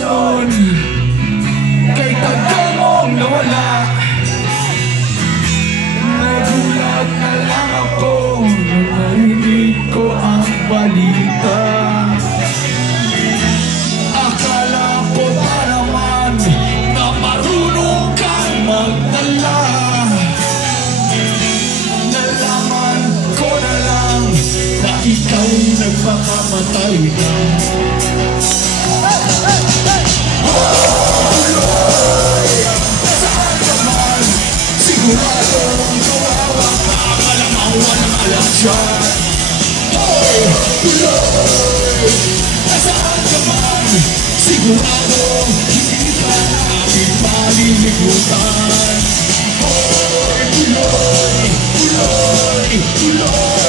relasyon. Kay tagal mong nawala, nagulat na lang ako nang narinig ko ang balita. Akala ko ba naman na marunong kang magdala, nalaman ko na lang na ika'y nagpakamatay na. Saan ka man, siguradong kawawa ka, malamang walang alam dyan. Tuloy, nasaan ka man, siguradong hindi ka namin malilimutan. Tuloy, tuloy, tuloy.